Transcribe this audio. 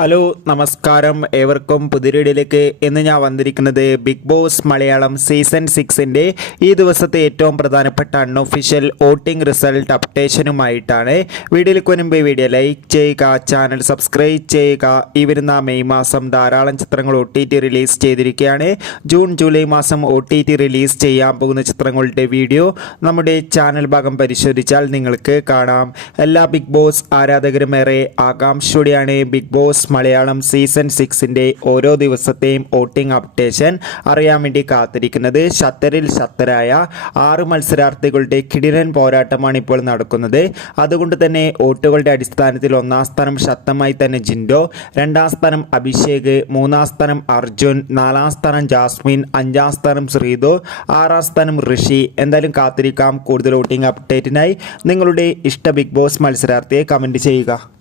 Hello നമസ്കാരം. ഏവർക്കും പുതിരയിലേക്ക് ഇന്ന് ഞാൻ വന്നിരിക്കുന്നത് ബിഗ് ബോസ് മലയാളം സീസൺ സിക്സിന്റെ ഈ ദിവസത്തെ ഏറ്റവും പ്രധാനപ്പെട്ട അൺഒഫീഷ്യൽ വോട്ടിംഗ് റിസൾട്ട് അപ്ഡേഷനുമായിട്ടാണ്. വീഡിയോയിലേക്ക് ഈ വീഡിയോ ലൈക്ക് ചെയ്യുക ചാനൽ സബ്സ്ക്രൈബ് ചെയ്യുക. ഈ വരുന്ന മെയ് മാസം ധാരാളം ചിത്രങ്ങൾ ഒ റിലീസ് ചെയ്തിരിക്കുകയാണ്. ജൂൺ ജൂലൈ മാസം ഒ റിലീസ് ചെയ്യാൻ പോകുന്ന ചിത്രങ്ങളുടെ വീഡിയോ നമ്മുടെ ചാനൽ ഭാഗം പരിശോധിച്ചാൽ നിങ്ങൾക്ക് കാണാം. എല്ലാ ബിഗ് ബോസ് ആരാധകരും ഏറെ ആകാംക്ഷയോടെയാണ് ബിഗ് ബോസ് മലയാളം സീസൺ സിക്സിന്റെ ഓരോ ദിവസത്തെയും വോട്ടിംഗ് അപ്ഡേഷൻ അറിയാൻ വേണ്ടി കാത്തിരിക്കുന്നത് ഷത്തറിൽ ഷത്തരായ ആറ് മത്സരാർത്ഥികളുടെ കിടിലൻ പോരാട്ടമാണ് ഇപ്പോൾ നടക്കുന്നത്. അതുകൊണ്ട് തന്നെ വോട്ടുകളുടെ അടിസ്ഥാനത്തിൽ ഒന്നാം സ്ഥാനം ശക്തമായി തന്നെ ജിൻഡോ രണ്ടാം സ്ഥാനം അഭിഷേക് മൂന്നാം സ്ഥാനം അർജുൻ നാലാം സ്ഥാനം ജാസ്മിൻ അഞ്ചാം സ്ഥാനം ശ്രീതു ആറാം സ്ഥാനം ഋഷി. എന്തായാലും കാത്തിരിക്കാം. കൂടുതൽ വോട്ടിംഗ് അപ്ഡേറ്റിനായി നിങ്ങളുടെ ഇഷ്ട ബിഗ് ബോസ് മത്സരാർത്ഥിയെ കമന്റ് ചെയ്യുക.